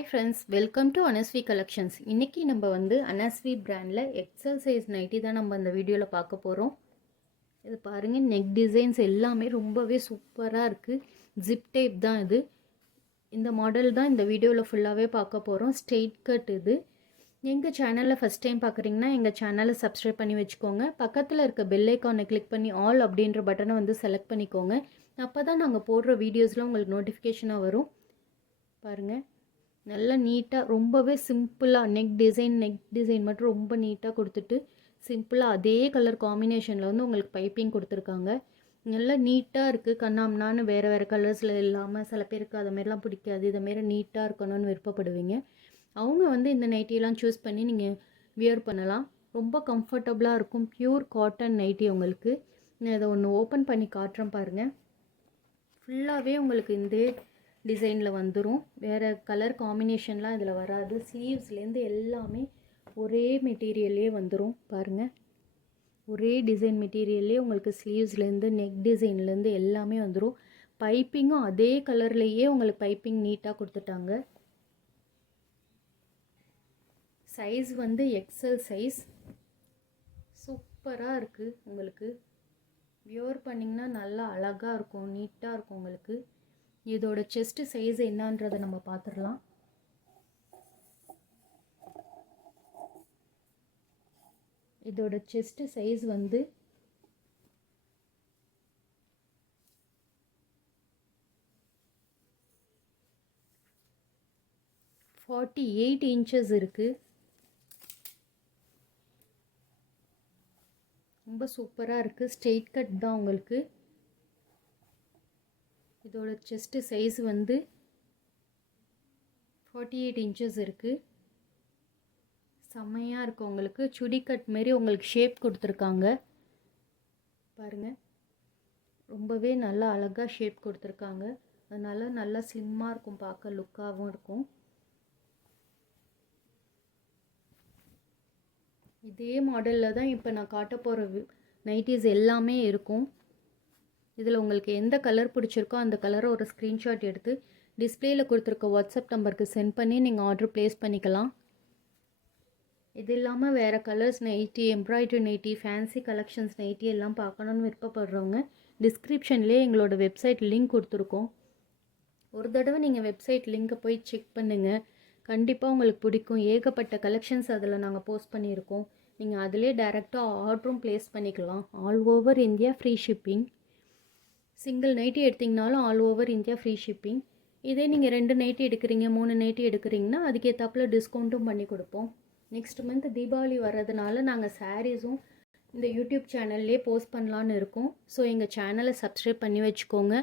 Hi friends, welcome to Anasvi collections. இன்றைக்கி நம்ம வந்து அனஸ்வி பிராண்டில் எக்ஸல் சைஸ் நைட்டி தான் நம்ம இந்த வீடியோவில் பார்க்க போகிறோம். இது பாருங்கள், நெக் டிசைன்ஸ் எல்லாமே ரொம்பவே சூப்பராக இருக்குது. ஜிப் டைப் தான் இது. இந்த மாடல் தான் இந்த வீடியோவில் ஃபுல்லாகவே பார்க்க போகிறோம். ஸ்ட்ரெயிட் கட் இது. எங்கள் சேனலில் ஃபஸ்ட் டைம் பார்க்குறீங்கன்னா எங்கள் சேனலை சப்ஸ்கிரைப் பண்ணி வச்சுக்கோங்க. பக்கத்தில் இருக்க பெல் ஐக்கானை கிளிக் பண்ணி ஆல் அப்படின்ற பட்டனை வந்து செலக்ட் பண்ணிக்கோங்க. அப்போ தான் நாங்கள் போடுற வீடியோஸில் உங்களுக்கு நோட்டிஃபிகேஷனாக வரும். பாருங்கள், நல்லா நீட்டாக ரொம்பவே சிம்பிளாக நெக் டிசைன் மட்டும் ரொம்ப நீட்டாக கொடுத்துட்டு சிம்பிளாக அதே கலர் காம்பினேஷனில் வந்து உங்களுக்கு பைப்பிங் கொடுத்துருக்காங்க. நல்லா நீட்டாக இருக்குது. கண்ணாம்னான்னு வேறு கலர்ஸில் இல்லாமல் சில பேருக்கு அதை மாரிலாம் பிடிக்காது. இதைமாரி நீட்டாக இருக்கணும்னு விருப்பப்படுவீங்க. அவங்க வந்து இந்த நைட்டியெல்லாம் சூஸ் பண்ணி நீங்கள் வியர் பண்ணலாம். ரொம்ப கம்ஃபர்டபுளாக இருக்கும். பியூர் காட்டன் நைட்டி உங்களுக்கு. நான் இதை ஒன்று ஓப்பன் பண்ணி காட்டுறேன் பாருங்கள். ஃபுல்லாகவே உங்களுக்கு இந்த டிசைனில் வந்துடும். வேறு கலர் காம்பினேஷன்லாம் இதில் வராது. ஸ்லீவ்ஸ்லேருந்து எல்லாமே ஒரே மெட்டீரியல்லே வந்துடும். பாருங்கள், ஒரே டிசைன் மெட்டீரியல்லே உங்களுக்கு ஸ்லீவ்ஸ்லேருந்து நெக் டிசைன்லேருந்து எல்லாமே வந்துடும். பைப்பிங்கும் அதே கலர்லேயே உங்களுக்கு பைப்பிங் நீட்டாக கொடுத்துட்டாங்க. சைஸ் வந்து எக்ஸல் சைஸ். சூப்பராக இருக்குது. உங்களுக்கு வியர் பண்ணிங்கன்னா நல்லா அழகாக இருக்கும், நீட்டாக இருக்கும் உங்களுக்கு. இதோட செஸ்ட் சைஸ் என்னன்றதை நம்ம பார்த்துடலாம். இதோட செஸ்ட் சைஸ் வந்து 48 இன்ச்சஸ் இருக்குது. ரொம்ப சூப்பராக இருக்குது. ஸ்ட்ரெயிட் கட் தான் உங்களுக்கு. இதோட செஸ்ட் சைஸ் வந்து 48 இன்ச்சஸ் இருக்குது. செம்மையாக இருக்குது உங்களுக்கு. சுடி கட் மாரி உங்களுக்கு ஷேப் கொடுத்துருக்காங்க பாருங்கள். ரொம்பவே நல்லா அழகாக ஷேப் கொடுத்துருக்காங்க. அதனால் நல்லா ஸ்லிம்மாக இருக்கும், பார்க்க லுக்காகவும் இருக்கும். இதே மாடலில் தான் இப்போ நான் காட்ட போகிற நைட்டிஸ் எல்லாமே இருக்கும். இதில் உங்களுக்கு எந்த கலர் பிடிச்சிருக்கோ அந்த கலரை ஒரு ஸ்க்ரீன்ஷாட் எடுத்து டிஸ்பிளேயில் கொடுத்துருக்க வாட்ஸ்அப் நம்பருக்கு சென்ட் பண்ணி நீங்கள் ஆர்டர் ப்ளேஸ் பண்ணிக்கலாம். இது இல்லாமல் வேறு colours nighty, embroidery nighty, fancy collections nighty எல்லாம் பார்க்கணுன்னு விருப்பப்படுறவங்க டிஸ்கிரிப்ஷன்லேயே எங்களோட வெப்சைட் லிங்க் கொடுத்துருக்கோம். ஒரு தடவை நீங்கள் வெப்சைட் லிங்க்கை போய் செக் பண்ணுங்கள். கண்டிப்பாக உங்களுக்கு பிடிக்கும். ஏகப்பட்ட கலெக்ஷன்ஸ் அதில் நாங்கள் போஸ்ட் பண்ணியிருக்கோம். நீங்கள் அதிலே டைரெக்டாக ஆர்டரும் ப்ளேஸ் பண்ணிக்கலாம். All over India free shipping. Single nighty எடுத்திங்கனாலும் all over India free shipping. இதே நீங்கள் 2 நைட்டி எடுக்கிறீங்க, 3 நைட்டி எடுக்கிறீங்கன்னா அதுக்கேற்றாப்புல டிஸ்கவுண்ட்டும் பண்ணி கொடுப்போம். நெக்ஸ்ட் மந்த் தீபாவளி வர்றதுனால நாங்கள் சாரீஸும் இந்த யூடியூப் சேனல்லே போஸ்ட் பண்ணலான்னு இருக்கோம். ஸோ எங்கள் சேனலை சப்ஸ்கிரைப் பண்ணி வச்சுக்கோங்க.